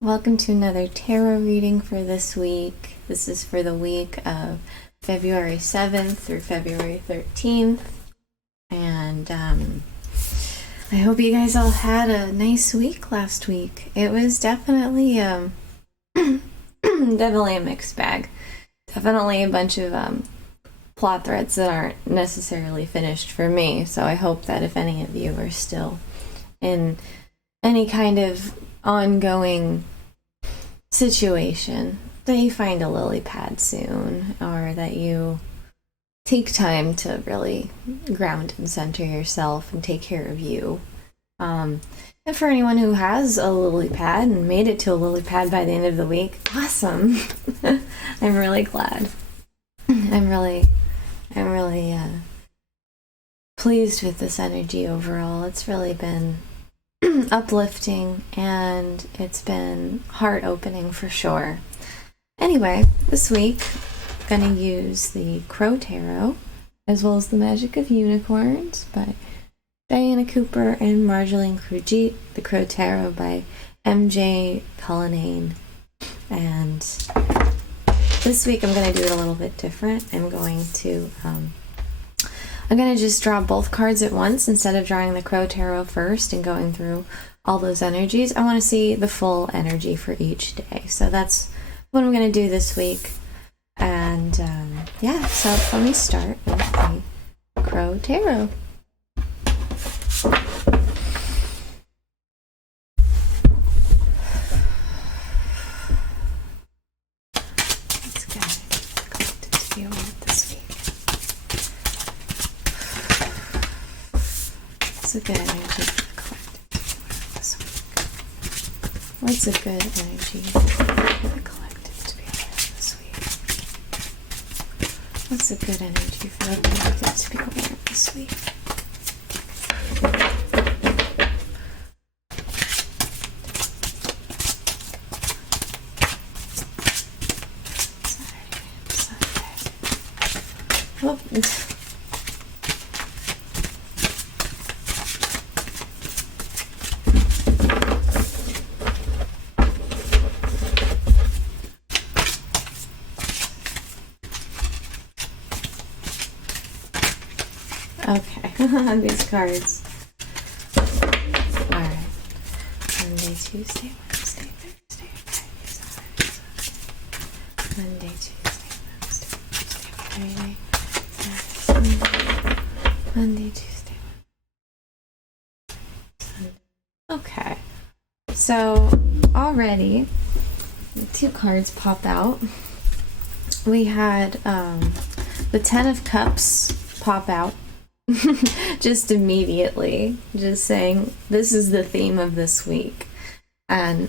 Welcome to another tarot reading for this week. This is for the week of February 7th through February 13th. And I hope you guys all had a nice week last week. It was definitely definitely a mixed bag. Definitely a bunch of plot threads that aren't necessarily finished for me. So I hope that if any of you are still in any kind of ongoing situation, that you find a lily pad soon, or that you take time to really ground and center yourself and take care of you. And for anyone who has a lily pad and made it to a lily pad by the end of the week, awesome. I'm really glad. I'm really pleased with this energy overall. It's really been uplifting, and it's been heart-opening for sure. Anyway, this week I'm going to use the Crow Tarot, as well as the Magic of Unicorns by Diana Cooper and Marjolaine Crujit, the Crow Tarot by MJ Cullinane. And this week I'm going to do it a little bit different. I'm going to just draw both cards at once instead of drawing the Crow Tarot first and going through all those energies. I want to see the full energy for each day. So that's what I'm going to do this week. And yeah, so let me start with the Crow Tarot. Let's get collected to deal with this week. What's a good energy for the collective this week? What's a good energy for the collective to be aware of this week? What's a good energy for the collective to be aware of this week? Saturday, Sunday. Oh. Okay, these cards. Alright. Monday, Tuesday, Wednesday, Thursday, Friday, Saturday, Sunday. Monday, Tuesday, Wednesday, Thursday, Friday, Saturday, Sunday. Monday, Tuesday, Wednesday, Sunday. Okay. So, already, two cards pop out. We had the Ten of Cups pop out. Just immediately, just saying this is the theme of this week, and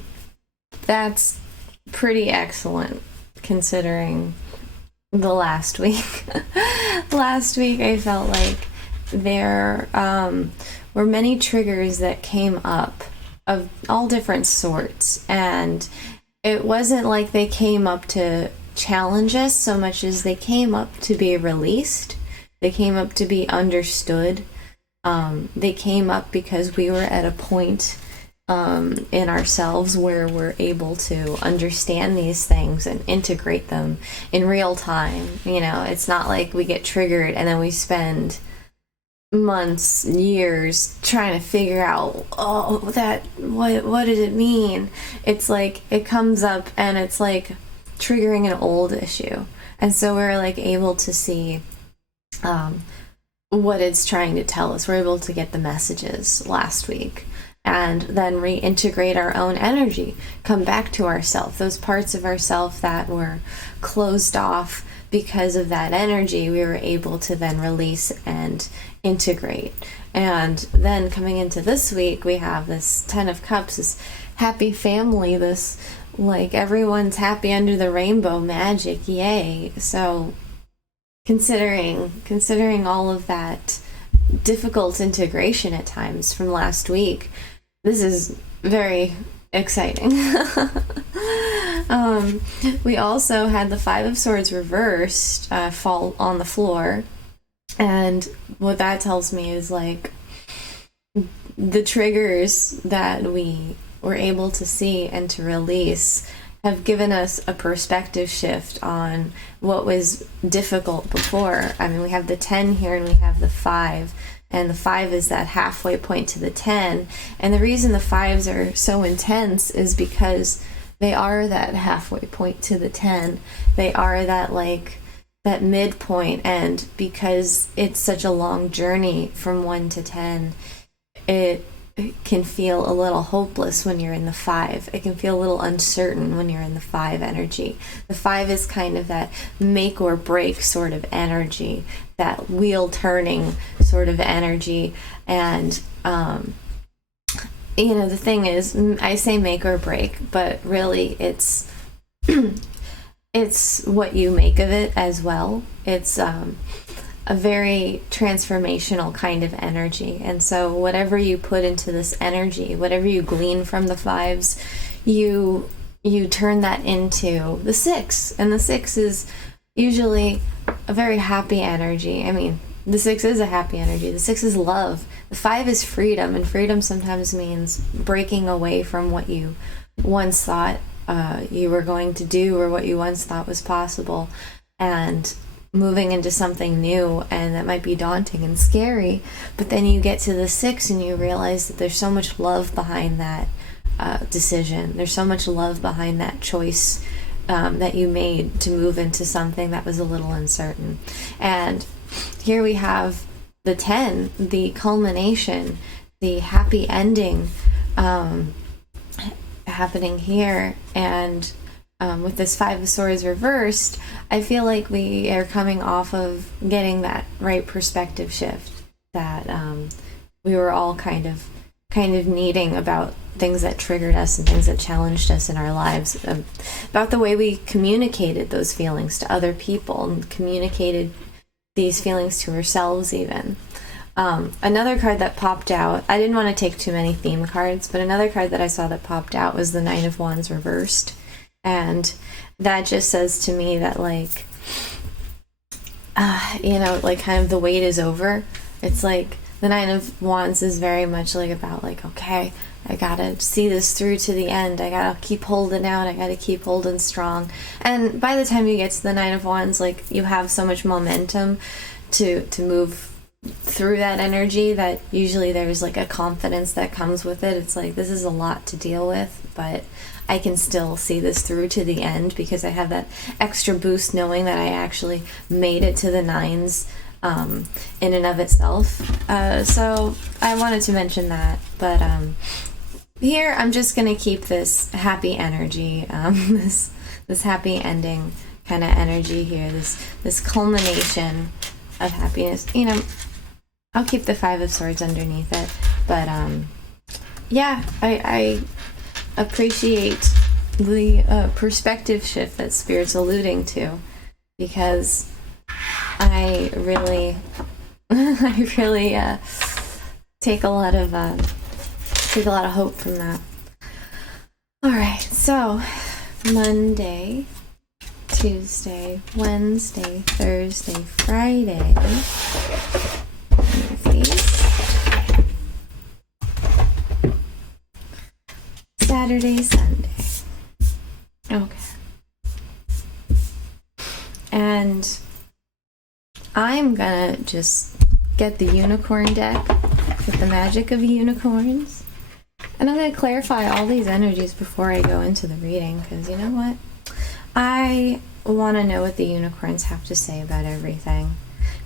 that's pretty excellent considering the last week. Last week I felt like there were many triggers that came up of all different sorts, and it wasn't like they came up to challenge us so much as they came up to be released. They came up to be understood. They came up because we were at a point in ourselves where we're able to understand these things and integrate them in real time. You know, it's not like we get triggered and then we spend months, years trying to figure out, what did it mean? It's like it comes up and it's like triggering an old issue. And so we're like able to see what it's trying to tell us. We're able to get the messages last week and then reintegrate our own energy, come back to ourself, those parts of ourself that were closed off because of that energy. We were able to then release and integrate. And then coming into this week, we have this Ten of Cups, this happy family, this like everyone's happy under the rainbow magic, yay. So considering all of that difficult integration at times from last week, this is very exciting. We also had the Five of Swords reversed fall on the floor, and what that tells me is like the triggers that we we're able to see and to release have given us a perspective shift on what was difficult before. I mean, we have the 10 here and we have the 5. And the 5 is that halfway point to the 10. And the reason the 5s are so intense is because they are that halfway point to the 10. They are that that midpoint. And because it's such a long journey from 1 to 10, it can feel a little hopeless when you're in the 5. It can feel a little uncertain when you're in the 5 energy. The 5 is kind of that make or break sort of energy, that wheel turning sort of energy. And the thing is, I say make or break, but really it's it's what you make of it as well. It's a very transformational kind of energy. And so whatever you put into this energy, whatever you glean from the 5s, you turn that into the 6. And the 6 is usually a very happy energy. I mean, the 6 is a happy energy. The 6 is love. The 5 is freedom, and freedom sometimes means breaking away from what you once thought you were going to do, or what you once thought was possible, and moving into something new. And that might be daunting and scary, but then you get to the 6 and you realize that there's so much love behind that decision. There's so much love behind that choice that you made to move into something that was a little uncertain. And here we have the 10, the culmination, the happy ending happening here. And with this 5 of Swords reversed, I feel like we are coming off of getting that right perspective shift that we were all kind of needing about things that triggered us and things that challenged us in our lives, about the way we communicated those feelings to other people and communicated these feelings to ourselves even. Another card that popped out, I didn't want to take too many theme cards, but another card that I saw that popped out was the 9 of Wands reversed. And that just says to me that kind of the wait is over. It's like the 9 of Wands is very much about okay, I gotta see this through to the end. I gotta keep holding out. I gotta keep holding strong. And by the time you get to the 9 of Wands, you have so much momentum to move through that energy that usually there's a confidence that comes with it. It's this is a lot to deal with, but I can still see this through to the end because I have that extra boost knowing that I actually made it to the 9s in and of itself. So I wanted to mention that. But here I'm just going to keep this happy energy, this happy ending kind of energy here, this culmination of happiness. I'll keep the 5 of Swords underneath it. But I appreciate the perspective shift that Spirit's alluding to, because I really take a lot of hope from that. All right, so Monday, Tuesday, Wednesday, Thursday, Friday. Saturday, Sunday. Okay. And I'm gonna just get the unicorn deck with the magic of unicorns. And I'm gonna clarify all these energies before I go into the reading, because you know what? I want to know what the unicorns have to say about everything.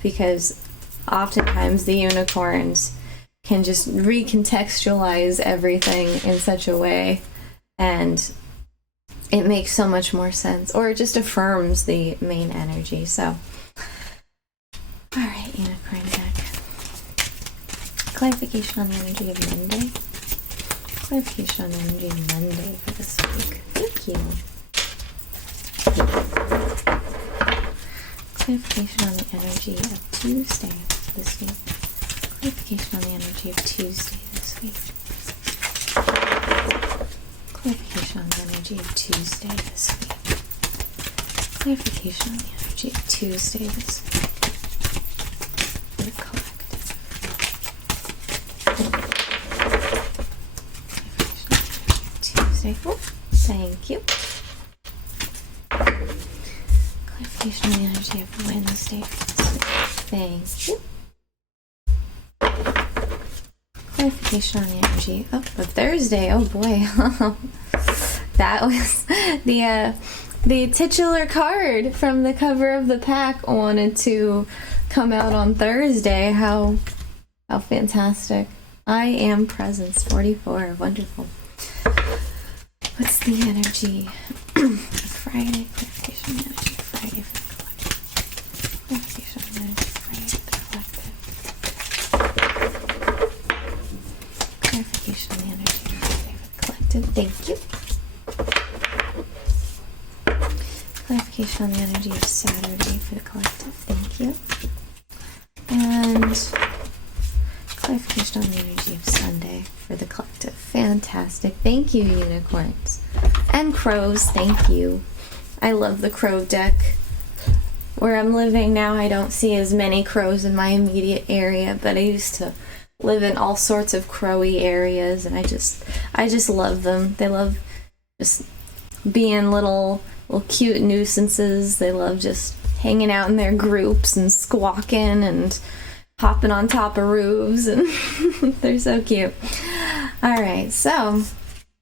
Because oftentimes the unicorns can just recontextualize everything in such a way, and it makes so much more sense, or it just affirms the main energy. So, all right, unicorn deck. Clarification on the energy of Monday. Clarification on the energy of Monday for this week. Thank you. Clarification on the energy of Tuesday this week. Clarification on the energy of Tuesday this week. Clarification on the energy of Tuesday this week. Clarification on the energy of Tuesday this week. The collective. Clarification on the energy of Thank you. Clarification on the energy of Wednesday. Thank you. Clarification on the energy of Thursday. Oh boy. That was the titular card from the cover of the pack wanted to come out on Thursday. How fantastic. I am presence 44. Wonderful. What's the energy of Friday? Clarification on the energy of Friday for the collective. Clarification on the energy of Friday for the collective. Clarification on the energy of Friday for the collective. Thank you. Clarification on the energy of Saturday for the collective. Thank you. And clarification on the energy of Sunday for the collective. Fantastic. Thank you, unicorns. And crows, thank you. I love the crow deck. Where I'm living now, I don't see as many crows in my immediate area, but I used to live in all sorts of crowy areas, and I just love them. They love just being little cute nuisances. They love just hanging out in their groups and squawking and hopping on top of roofs, and they're so cute. All right, so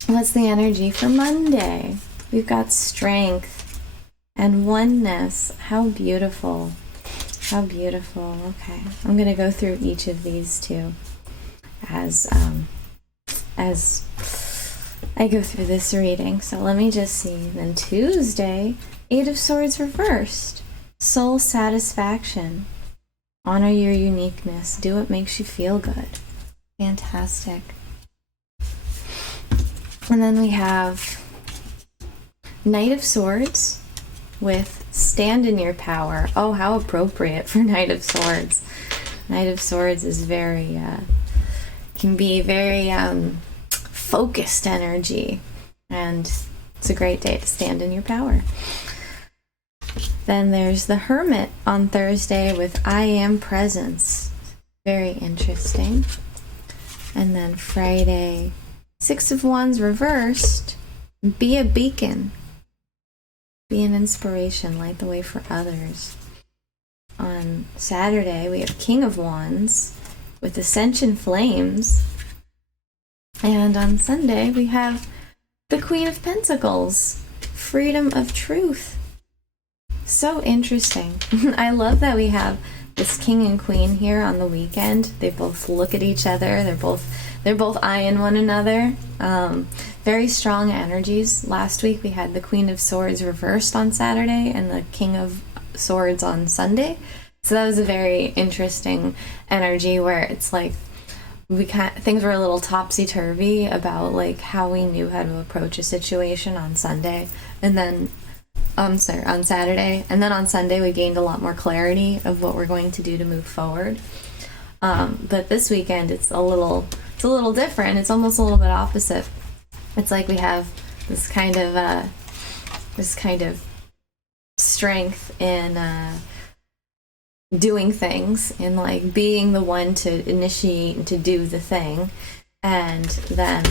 what's the energy for Monday? We've got strength and oneness. How beautiful. How beautiful. Okay, I'm gonna go through each of these two as I go through this reading. So let me just see. Then Tuesday, 8 of Swords reversed. Soul satisfaction. Honor your uniqueness. Do what makes you feel good. Fantastic. And then we have Knight of Swords with stand in your power. Oh, how appropriate for Knight of Swords. Knight of Swords is very, can be very focused energy. And it's a great day to stand in your power. Then there's the Hermit on Thursday with I am presence. Very interesting. And then Friday, 6 of Wands reversed. Be a beacon. Be an inspiration. Light the way for others. On Saturday, we have King of Wands with Ascension Flames. And on Sunday, we have the Queen of Pentacles. Freedom of Truth. So interesting. I love that we have this king and queen here on the weekend. They both look at each other. They're both eyeing one another. Very strong energies. Last week we had the Queen of Swords reversed on Saturday and the King of Swords on Sunday. So that was a very interesting energy where it's like things were a little topsy-turvy about like how we knew how to approach a situation on Sunday, and then on Saturday, and then on Sunday we gained a lot more clarity of what we're going to do to move forward. But this weekend it's a little different. It's almost a little bit opposite. It's like we have this kind of strength in doing things, in like being the one to initiate and to do the thing. And then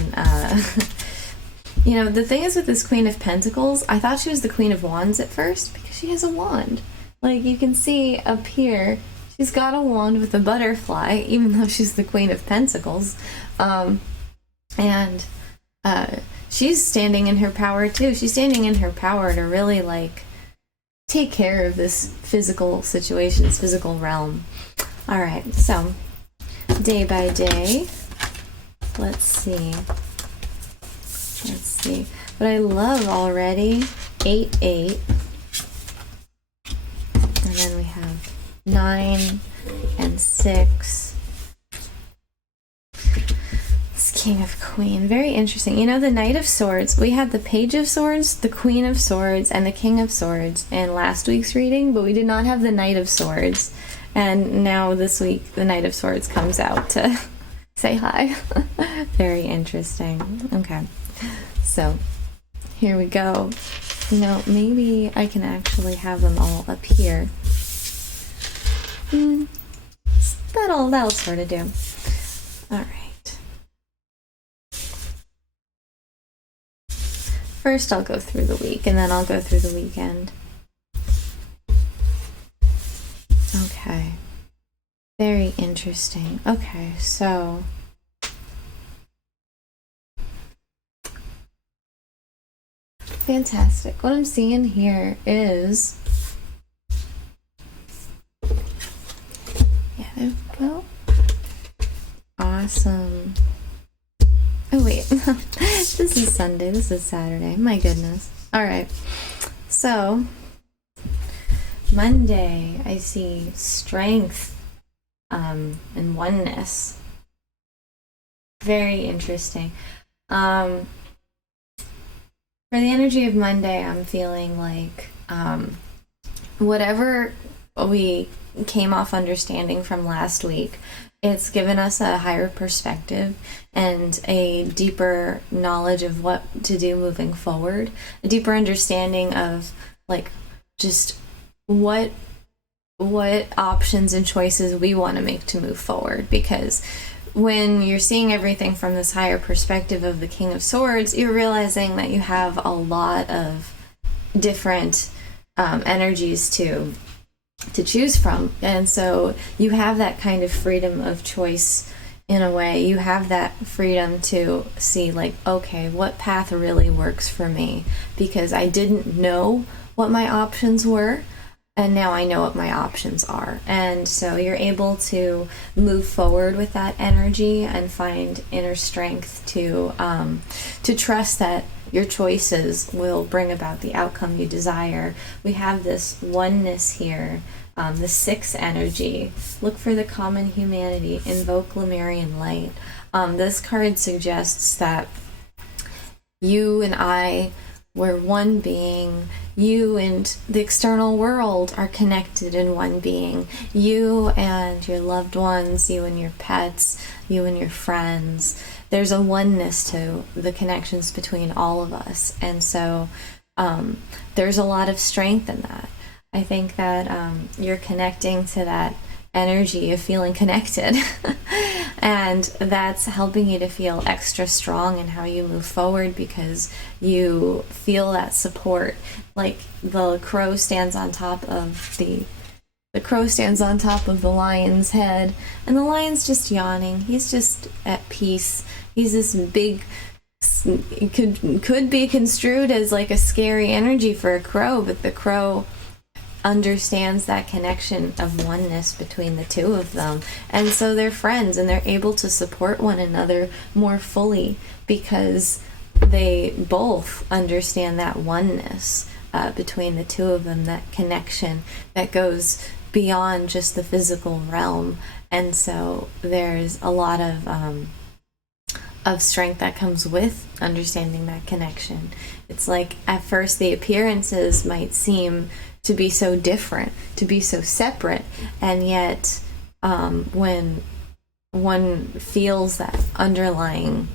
you know, the thing is with this Queen of Pentacles, I thought she was the Queen of Wands at first because she has a wand. Like you can see up here, she's got a wand with a butterfly, even though she's the Queen of Pentacles. And she's standing in her power too. She's standing in her power to really like take care of this physical situation, this physical realm. All right, so day by day, let's see. What I love already, 8-8. And then we have 9 and 6. This King of Queen. Very interesting. You know, the Knight of Swords, we had the Page of Swords, the Queen of Swords, and the King of Swords in last week's reading, but we did not have the Knight of Swords. And now this week, the Knight of Swords comes out to say hi. Very interesting. Okay. So here we go. You know, maybe I can actually have them all up here. That'll sort of do. All right. first I'll go through the week and then I'll go through the weekend. Okay. Very interesting. Okay, so fantastic. What I'm seeing here is, yeah, there we go. Awesome. Oh wait, this is Sunday, this is Saturday, my goodness. All right, so Monday, I see strength and oneness. Very interesting. For the energy of Monday, I'm feeling like whatever we came off understanding from last week, it's given us a higher perspective and a deeper knowledge of what to do moving forward, a deeper understanding of like just what options and choices we want to make to move forward. Because when you're seeing everything from this higher perspective of the King of Swords, you're realizing that you have a lot of different energies to choose from, and so you have that kind of freedom of choice. In a way, you have that freedom to see like, okay, what path really works for me, because I didn't know what my options were, and now I know what my options are. And so you're able to move forward with that energy and find inner strength to trust that your choices will bring about the outcome you desire. We have this oneness here, the 6th energy. Look for the common humanity, invoke Lemurian light. This card suggests that you and I, we're one being. You and the external world are connected in one being. You and your loved ones, you and your pets, you and your friends. There's a oneness to the connections between all of us. And so there's a lot of strength in that. I think that you're connecting to that energy of feeling connected. And that's helping you to feel extra strong in how you move forward, because you feel that support. Like the crow stands on top of the lion's head, and the lion's just yawning. He's just at peace. He's this big, it could be construed as like a scary energy for a crow, but the crow understands that connection of oneness between the two of them, and so they're friends and they're able to support one another more fully because they both understand that oneness between the two of them, that connection that goes beyond just the physical realm. And so there's a lot of strength that comes with understanding that connection. It's like at first the appearances might seem to be so different, to be so separate, and yet when one feels that underlying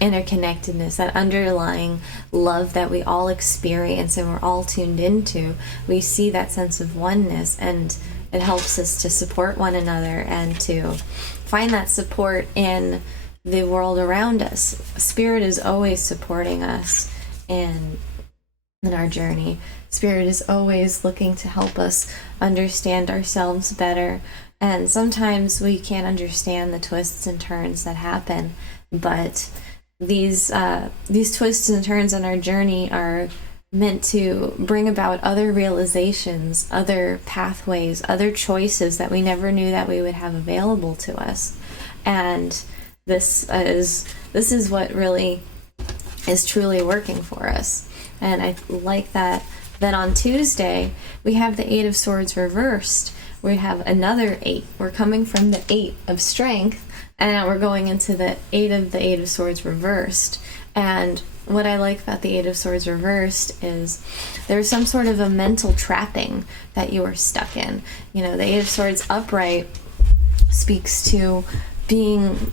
interconnectedness, that underlying love that we all experience and we're all tuned into, we see that sense of oneness, and it helps us to support one another and to find that support in the world around us. Spirit is always supporting us in our journey. Spirit is always looking to help us understand ourselves better. And sometimes we can't understand the twists and turns that happen, but these twists and turns on our journey are meant to bring about other realizations, other pathways, other choices that we never knew that we would have available to us. And this is what really is truly working for us. And I like that on Tuesday we have the 8 of Swords reversed. We have another 8. We're coming from the 8 of Strength, and we're going into the 8 of Swords reversed. And what I like about the 8 of Swords reversed is there's some sort of a mental trapping that you are stuck in. You know, the 8 of Swords upright speaks to being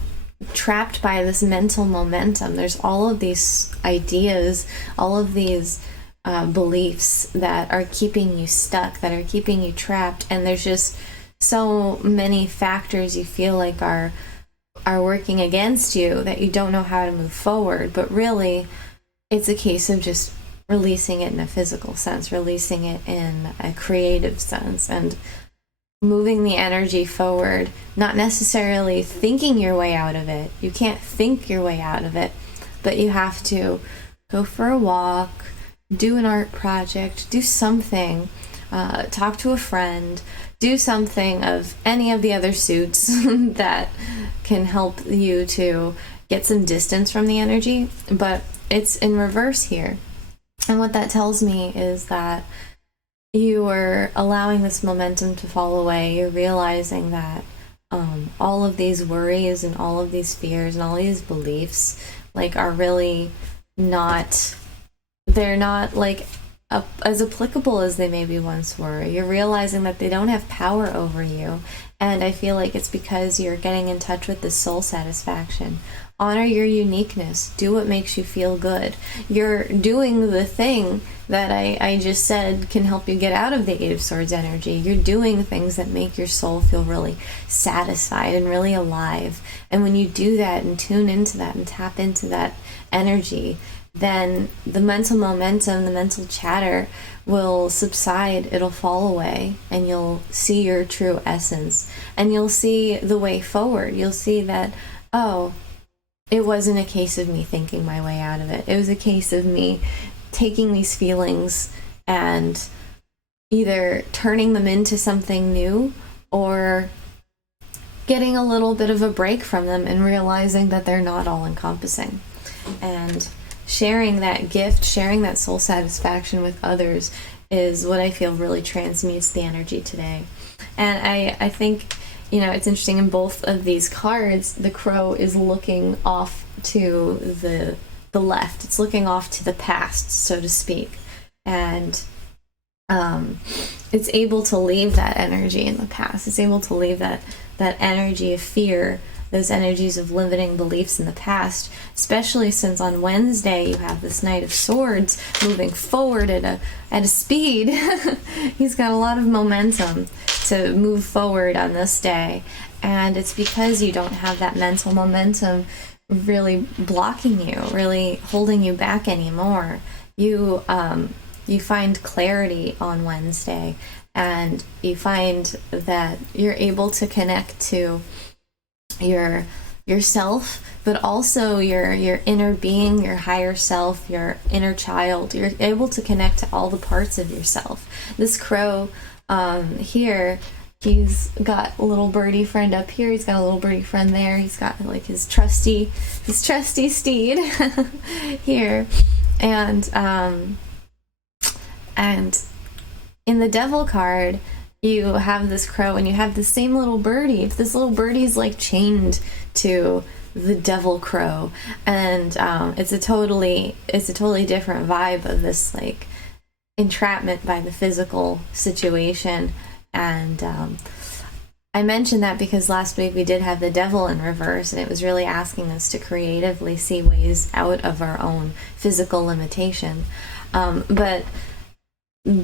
trapped by this mental momentum. There's all of these ideas, all of these beliefs that are keeping you stuck, that are keeping you trapped, and there's just so many factors you feel like are working against you that you don't know how to move forward. But really, it's a case of just releasing it in a physical sense, releasing it in a creative sense, and moving the energy forward, not necessarily thinking your way out of it. You can't think your way out of it, but you have to go for a walk, do an art project, do something, talk to a friend, do something of any of the other suits that can help you to get some distance from the energy. But it's in reverse here. And what that tells me is that you are allowing this momentum to fall away. You're realizing that all of these worries and all of these fears and all these beliefs like are really not, they're not like as applicable as they maybe once were. You're realizing that they don't have power over you. And I feel like it's because you're getting in touch with this soul satisfaction. Honor your uniqueness. Do what makes you feel good. You're doing the thing that I just said can help you get out of the Eight of Swords energy. You're doing things that make your soul feel really satisfied and really alive. And when you do that and tune into that and tap into that energy, then the mental momentum, the mental chatter will subside, it'll fall away, and you'll see your true essence. And you'll see the way forward. You'll see that, oh, it wasn't a case of me thinking my way out of it. It was a case of me taking these feelings and either turning them into something new or getting a little bit of a break from them and realizing that they're not all encompassing. And sharing that gift, sharing that soul satisfaction with others is what I feel really transmutes the energy today. And I think, you know, it's interesting, in both of these cards, the crow is looking off to the left. It's looking off to the past, so to speak. And it's able to leave that energy in the past. It's able to leave that energy of fear, those energies of limiting beliefs in the past, especially since on Wednesday you have this Knight of Swords moving forward at a speed. He's got a lot of momentum to move forward on this day, and it's because you don't have that mental momentum really blocking you, really holding you back anymore. You find clarity on Wednesday, and you find that you're able to connect to yourself, but also your inner being, your higher self, your inner child. You're able to connect to all the parts of yourself. This crow here, he's got a little birdie friend up here, he's got a little birdie friend there, he's got like his trusty steed here, and in the Devil card you have this crow and you have the same little birdie. If this little birdie's like chained to the devil crow, and it's a totally different vibe of this like entrapment by the physical situation. And I mentioned that because last week we did have the devil in reverse, and it was really asking us to creatively see ways out of our own physical limitation. But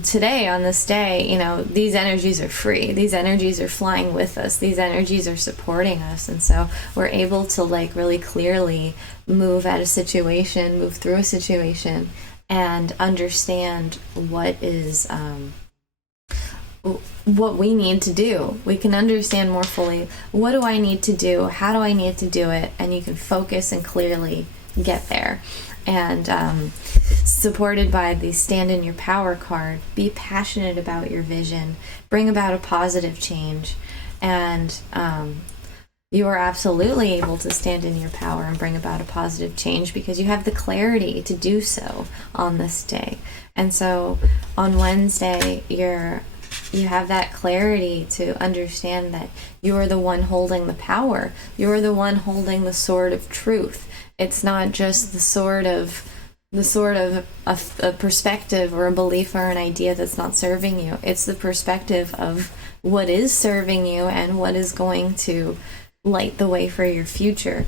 today, on this day, you know, these energies are free. These energies are flying with us. These energies are supporting us. And so we're able to like really clearly move at a situation, move through a situation, and understand what is what we need to do. We can understand more fully, what do I need to do? How do I need to do it? And you can focus and clearly get there. And supported by the Stand in Your Power card, be passionate about your vision, bring about a positive change, and you are absolutely able to stand in your power and bring about a positive change because you have the clarity to do so on this day. And so on Wednesday, you have that clarity to understand that you're the one holding the power. You're the one holding the sword of truth. It's not just the sword of a perspective or a belief or an idea that's not serving you. It's the perspective of what is serving you and what is going to light the way for your future.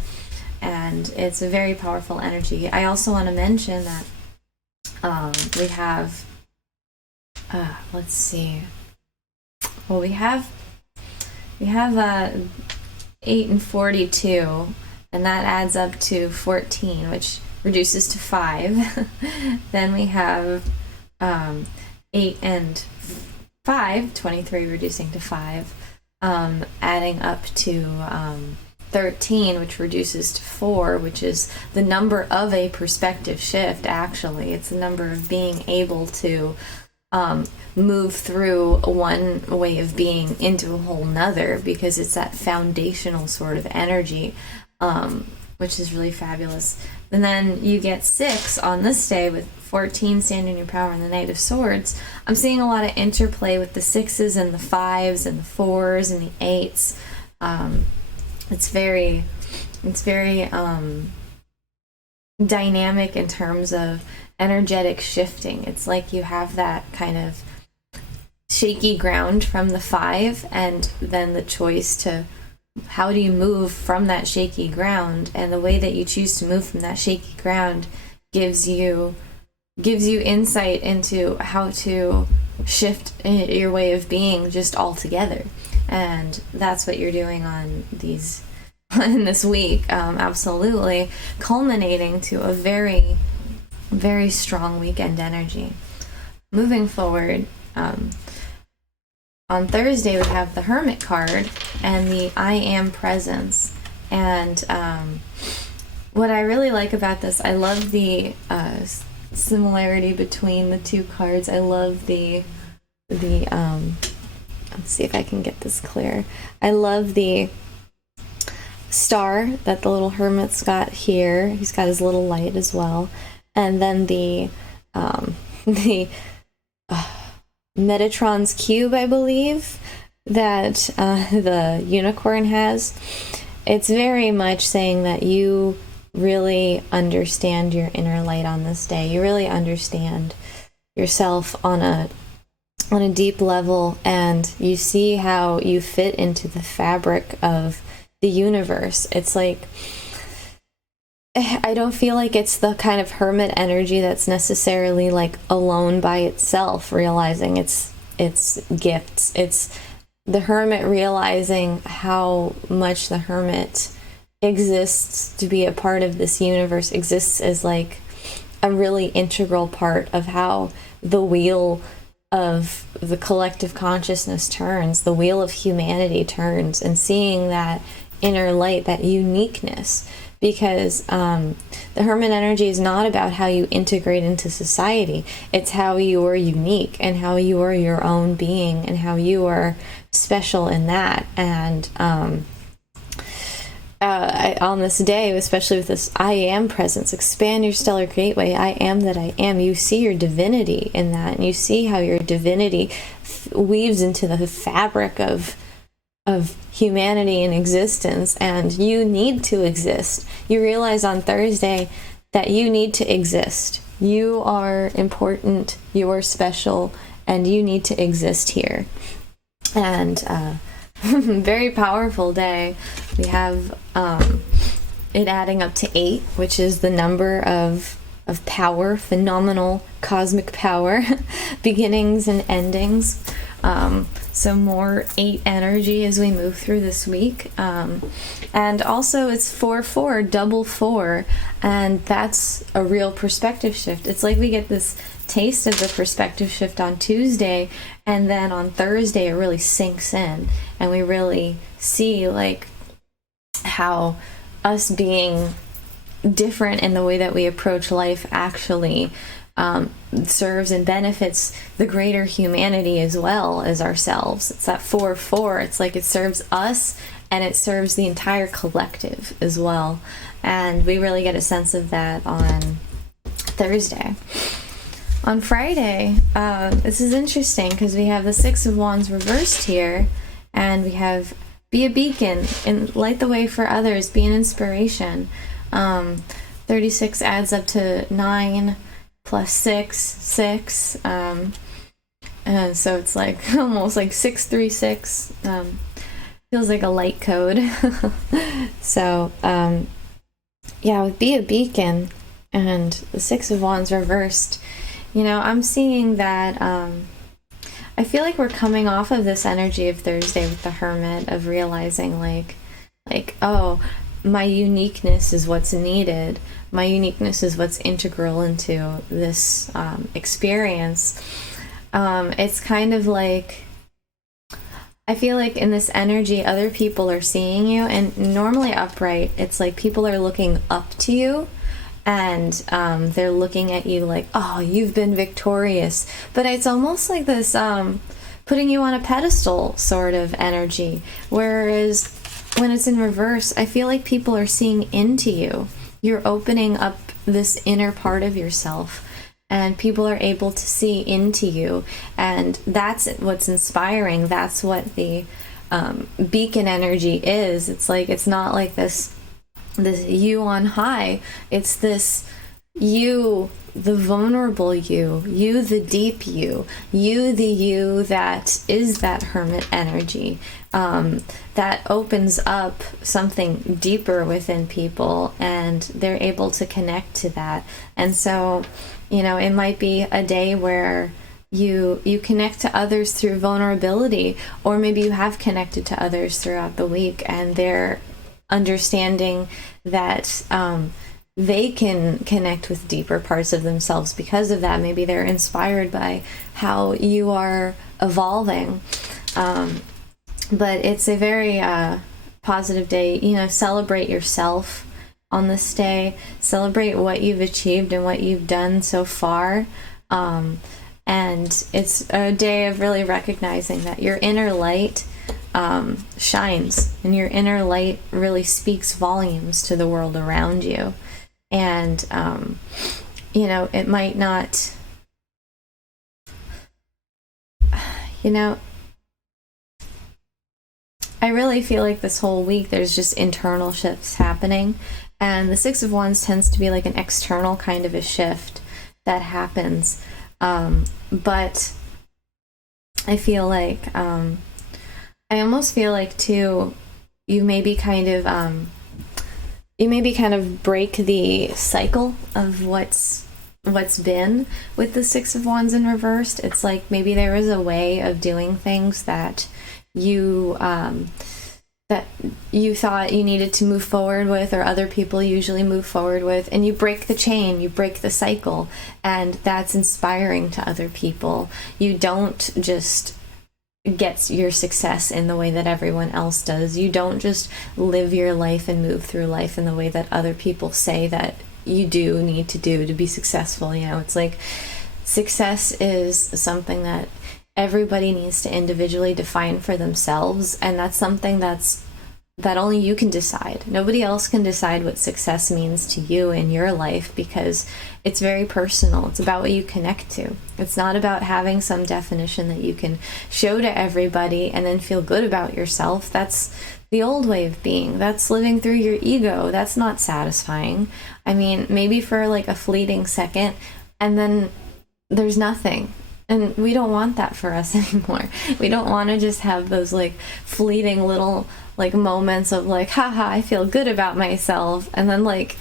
And it's a very powerful energy. I also want to mention that we have let's see. Well, we have 8 and 42, and that adds up to 14, which reduces to 5. Then we have 8 and 5, 23 reducing to 5, adding up to 13, which reduces to 4, which is the number of a perspective shift. Actually, it's the number of being able to move through one way of being into a whole nother, because it's that foundational sort of energy, which is really fabulous. And then you get 6 on this day with 14 standing in your power and the Knight of Swords. I'm seeing a lot of interplay with the 6s and the 5s and the 4s and the 8s. It's very dynamic in terms of energetic shifting. It's like you have that kind of shaky ground from the 5, and then the choice to how do you move from that shaky ground, and the way that you choose to move from that shaky ground gives you insight into how to shift your way of being just altogether. And that's what you're doing on these in this week, absolutely culminating to a very, very strong weekend energy. Moving forward, on Thursday we have the Hermit card and the I Am Presence. And what I really like about this, I love the similarity between the two cards. I love the let's see if I can get this clear. I love the star that the little hermit's got here. He's got his little light as well. And then the Metatron's cube, I believe, that the unicorn has. It's very much saying that you really understand your inner light on this day. You really understand yourself on a deep level, and you see how you fit into the fabric of the universe. It's like, I don't feel like it's the kind of hermit energy that's necessarily like alone by itself, realizing its gifts. It's the hermit realizing how much the hermit exists to be a part of this universe, exists as like a really integral part of how the wheel of the collective consciousness turns, the wheel of humanity turns, and seeing that inner light, that uniqueness. Because the hermit energy is not about how you integrate into society. It's how you are unique and how you are your own being and how you are special in that. And on this day, especially with this I Am presence, expand your stellar gateway. I am that I am. You see your divinity in that, and you see how your divinity weaves into the fabric of humanity and existence, and you need to exist. You realize on Thursday that you need to exist. You are important, you are special, and you need to exist here. And very powerful day. We have it adding up to 8, which is the number of power, phenomenal cosmic power, beginnings and endings. So more 8 energy as we move through this week. And also it's 4-4, double 4, and that's a real perspective shift. It's like we get this taste of the perspective shift on Tuesday, and then on Thursday it really sinks in, and we really see like how us being different in the way that we approach life actually serves and benefits the greater humanity as well as ourselves. It's that 4-4. It's like it serves us and it serves the entire collective as well. And we really get a sense of that on Thursday. On Friday, this is interesting because we have the 6 of Wands reversed here, and we have be a beacon and light the way for others, be an inspiration. 36 adds up to 9 plus 6. And so it's like almost like 636. Feels like a light code. So, yeah, with be a beacon and the 6 of Wands reversed, you know, I'm seeing that I feel like we're coming off of this energy of Thursday with the Hermit, of realizing like, oh, my uniqueness is what's needed. my uniqueness is what's integral into this experience. It's kind of like, I feel like in this energy, other people are seeing you, and normally upright, it's like people are looking up to you, and they're looking at you like, oh, you've been victorious. But it's almost like this putting you on a pedestal sort of energy. Whereas when it's in reverse, I feel like people are seeing into you. You're opening up this inner part of yourself, and people are able to see into you. And that's what's inspiring. That's what the beacon energy is. It's like, it's not like this you on high. It's this you, the vulnerable you the deep you the you that is that hermit energy, that opens up something deeper within people, and they're able to connect to that. And so, you know, it might be a day where you connect to others through vulnerability, or maybe you have connected to others throughout the week, and they're understanding that they can connect with deeper parts of themselves because of that. Maybe they're inspired by how you are evolving. But it's a very positive day. You know, celebrate yourself on this day. Celebrate what you've achieved and what you've done so far. And it's a day of really recognizing that your inner light shines, and your inner light really speaks volumes to the world around you. And you know, it might not, you know, I really feel like this whole week there's just internal shifts happening, and the Six of Wands tends to be like an external kind of a shift that happens. But I feel like I almost feel like too, you maybe kind of break the cycle of what's been with the Six of Wands in reversed. It's like maybe there was a way of doing things that you thought you needed to move forward with, or other people usually move forward with, and you break the chain, you break the cycle, and that's inspiring to other people. You don't just get your success in the way that everyone else does. You don't just live your life and move through life in the way that other people say that you do need to do to be successful. You know, it's like success is something that everybody needs to individually define for themselves, and that's something that only you can decide. Nobody else can decide what success means to you in your life, because it's very personal. It's about what you connect to. It's not about having some definition that you can show to everybody and then feel good about yourself. That's the old way of being. That's living through your ego. That's not satisfying. I mean, maybe for like a fleeting second, and then there's nothing. And we don't want that for us anymore. We don't want to just have those like fleeting little like moments of like, haha, I feel good about myself, and then like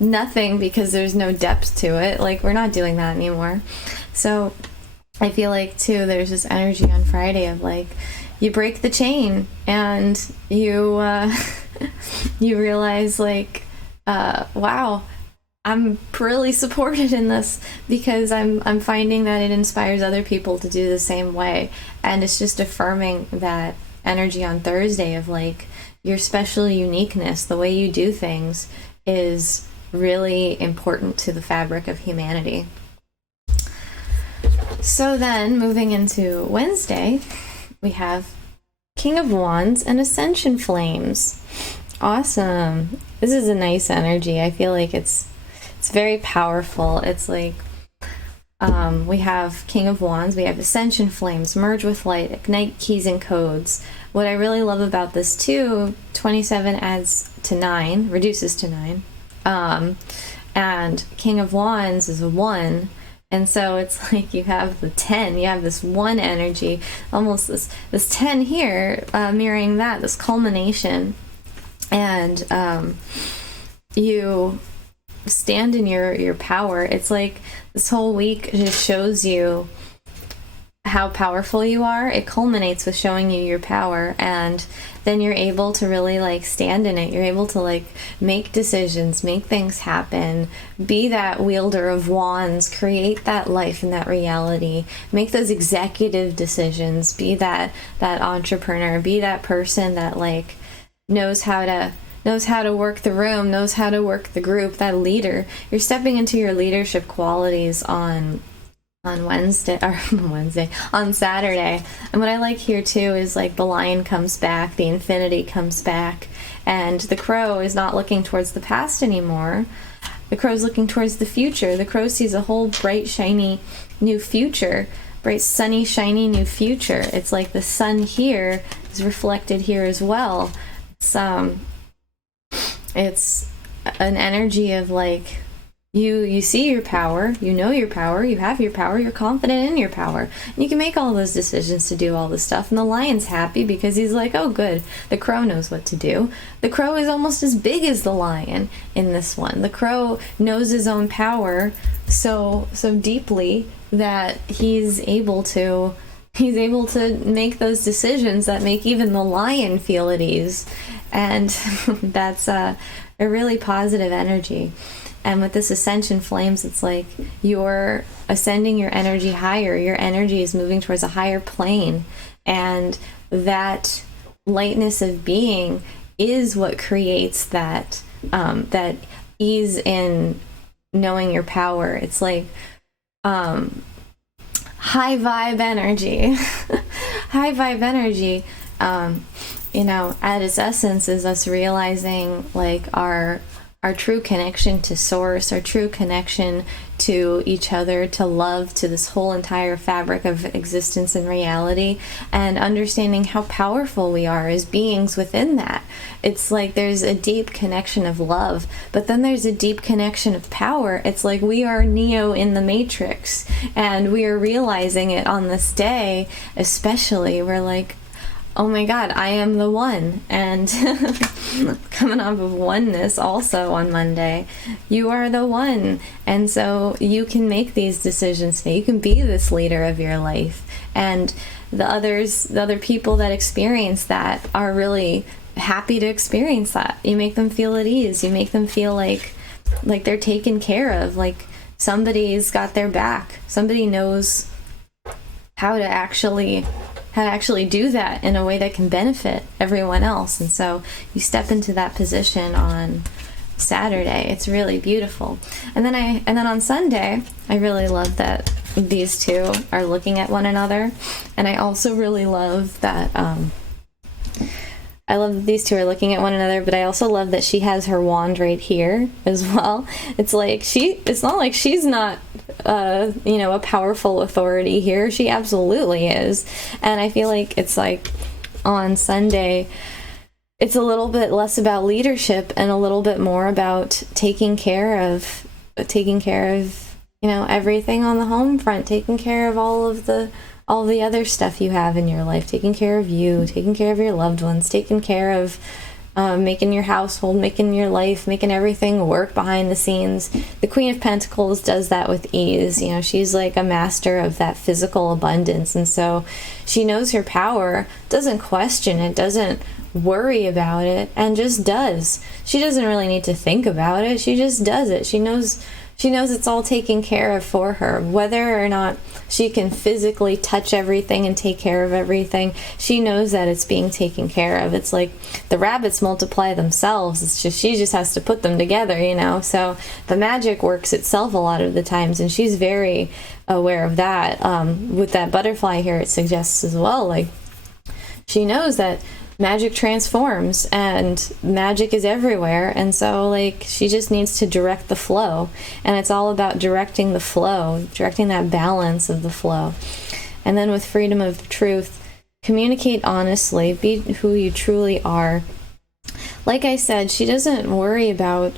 nothing, because there's no depth to it. Like, we're not doing that anymore. So I feel like too, there's this energy on Friday of like, you break the chain, and you you realize like, wow, I'm really supported in this, because I'm finding that it inspires other people to do the same way. And it's just affirming that energy on Thursday of like, your special uniqueness, the way you do things, is really important to the fabric of humanity. So then moving into Wednesday, we have King of Wands and Ascension Flames. Awesome. This is a nice energy. I feel like it's very powerful. It's like we have King of Wands, we have Ascension Flames, Merge with Light, Ignite Keys and Codes. What I really love about this too, 27 adds to 9, reduces to 9. And King of Wands is a 1. And so it's like you have the 10, you have this 1 energy, almost this 10 here, mirroring that, this culmination. And you stand in your power. It's like this whole week just shows you how powerful you are, it culminates with showing you your power, and then you're able to really like stand in it. You're able to like make decisions, make things happen, be that wielder of wands, create that life and that reality, make those executive decisions, be that entrepreneur, be that person that like knows how to work the room, knows how to work the group, that leader. You're stepping into your leadership qualities on Saturday. And what I like here too is like the lion comes back, the infinity comes back, and the crow is not looking towards the past anymore. The crow's looking towards the future. The crow sees a whole bright, shiny new future, bright, sunny, shiny new future. It's like the sun here is reflected here as well. It's an energy of like, you see your power, you know your power, you have your power, you're confident in your power, and you can make all those decisions to do all this stuff. And the lion's happy because he's like, oh good, the crow knows what to do. The crow is almost as big as the lion in this one. The crow knows his own power so deeply that he's able to make those decisions that make even the lion feel at ease. And that's a really positive energy. And with this ascension flames, it's like you're ascending your energy higher. Your energy is moving towards a higher plane. And that lightness of being is what creates that ease in knowing your power. It's like high vibe energy. High vibe energy, at its essence is us realizing like our true connection to source, our true connection to each other, to love, to this whole entire fabric of existence and reality, and understanding how powerful we are as beings within that. It's like there's a deep connection of love, but then there's a deep connection of power. It's like we are Neo in the Matrix, and we are realizing it on this day especially. We're like, oh my God, I am the one. And coming off of oneness also on Monday, you are the one. And so you can make these decisions today. You can be this leader of your life. And the other people that experience that are really happy to experience that. You make them feel at ease. You make them feel like they're taken care of, like somebody's got their back. Somebody knows how to actually do that in a way that can benefit everyone else. And so you step into that position on Saturday. It's really beautiful. And then on Sunday, I really love that these two are looking at one another. And I also really love that I love that these two are looking at one another, but I also love that she has her wand right here as well. It's like it's not like she's not a powerful authority here. She absolutely is. And I feel like it's like on Sunday, it's a little bit less about leadership and a little bit more about taking care of everything on the home front, taking care of all the other stuff you have in your life, taking care of you, taking care of your loved ones, taking care of making your household, making your life, making everything work behind the scenes. The Queen of Pentacles does that with ease. She's like a master of that physical abundance. And so she knows her power, doesn't question it, doesn't worry about it, and just does. She doesn't really need to think about it. She just does it. She knows it's all taken care of for her. Whether or not she can physically touch everything and take care of everything, she knows that it's being taken care of. It's like the rabbits multiply themselves. It's just she just has to put them together, So the magic works itself a lot of the times, and she's very aware of that. With that butterfly here, it suggests as well, like she knows that magic transforms and magic is everywhere, and so like she just needs to direct the flow, and it's all about directing the flow, directing that balance of the flow. And then with freedom of truth, communicate honestly, be who you truly are. Like I said, she doesn't worry about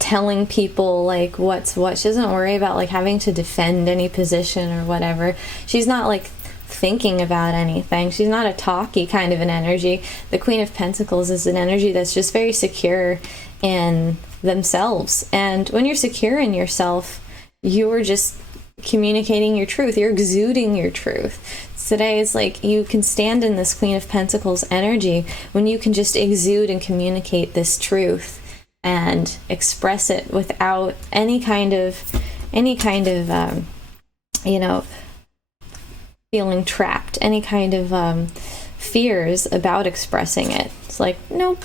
telling people like what's what. She doesn't worry about like having to defend any position or whatever. She's not like thinking about anything. She's not a talky kind of an energy. The Queen of Pentacles is an energy that's just very secure in themselves. And when you're secure in yourself, you're just communicating your truth. You're exuding your truth. Today is like you can stand in this Queen of Pentacles energy when you can just exude and communicate this truth and express it without any kind of feeling trapped, any kind of fears about expressing it. It's like, nope,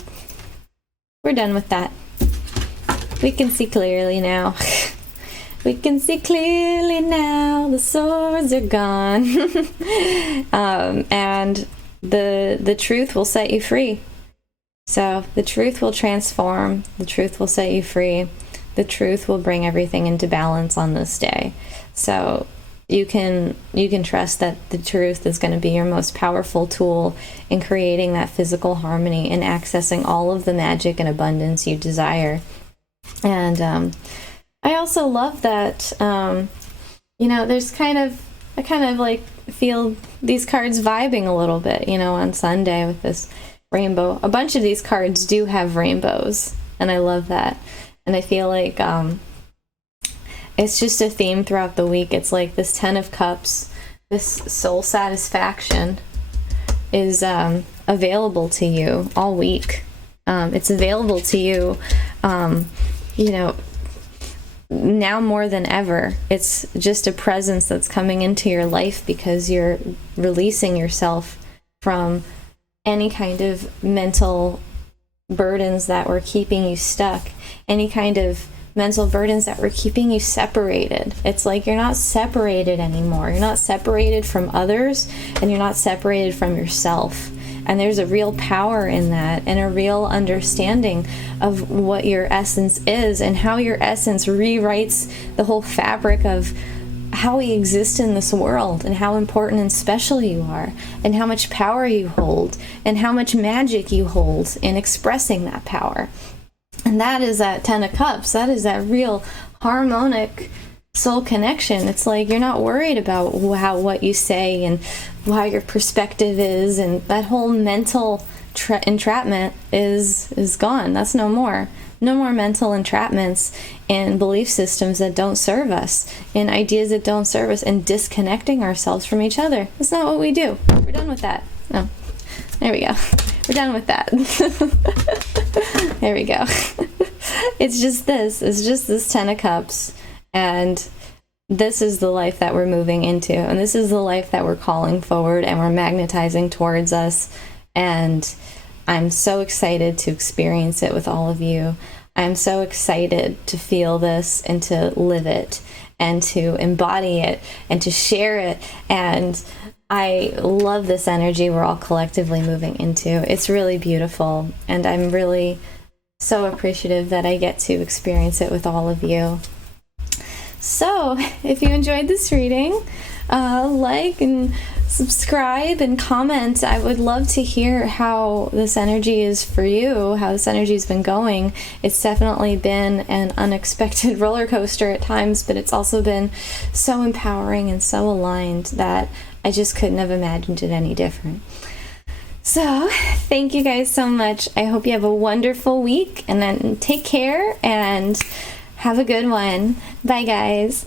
we're done with that. We can see clearly now. We can see clearly now, the swords are gone. And the truth will set you free. So the truth will transform, the truth will set you free, the truth will bring everything into balance on this day. So you can trust that the truth is going to be your most powerful tool in creating that physical harmony and accessing all of the magic and abundance you desire. And I also love that, there's I kind of like feel these cards vibing a little bit, on Sunday with this rainbow. A bunch of these cards do have rainbows, and I love that. And I feel like it's just a theme throughout the week. It's like this 10 of Cups, this soul satisfaction is available to you all week. It's available to you, now more than ever. It's just a presence that's coming into your life because you're releasing yourself from any kind of mental burdens that were keeping you stuck, any kind of mental burdens that were keeping you separated. It's like you're not separated anymore. You're not separated from others, and you're not separated from yourself. And there's a real power in that, and a real understanding of what your essence is and how your essence rewrites the whole fabric of how we exist in this world, and how important and special you are, and how much power you hold, and how much magic you hold in expressing that power. And that is that 10 of Cups. That is that real harmonic soul connection. It's like you're not worried about what you say and how your perspective is, and that whole mental entrapment is gone. That's no more. No more mental entrapments in belief systems that don't serve us, in ideas that don't serve us, and disconnecting ourselves from each other. That's not what we do. We're done with that. Oh, there we go. We're done with that. There we go. It's just this 10 of Cups. And this is the life that we're moving into. And this is the life that we're calling forward and we're magnetizing towards us. And I'm so excited to experience it with all of you. I'm so excited to feel this and to live it and to embody it and to share it. And I love this energy we're all collectively moving into. It's really beautiful. And I'm really so appreciative that I get to experience it with all of you. So, if you enjoyed this reading, like and subscribe and comment. I would love to hear how this energy is for you, how this energy has been going. It's definitely been an unexpected roller coaster at times, but it's also been so empowering and so aligned that I just couldn't have imagined it any different. So, thank you guys so much. I hope you have a wonderful week, and then take care and have a good one. Bye, guys.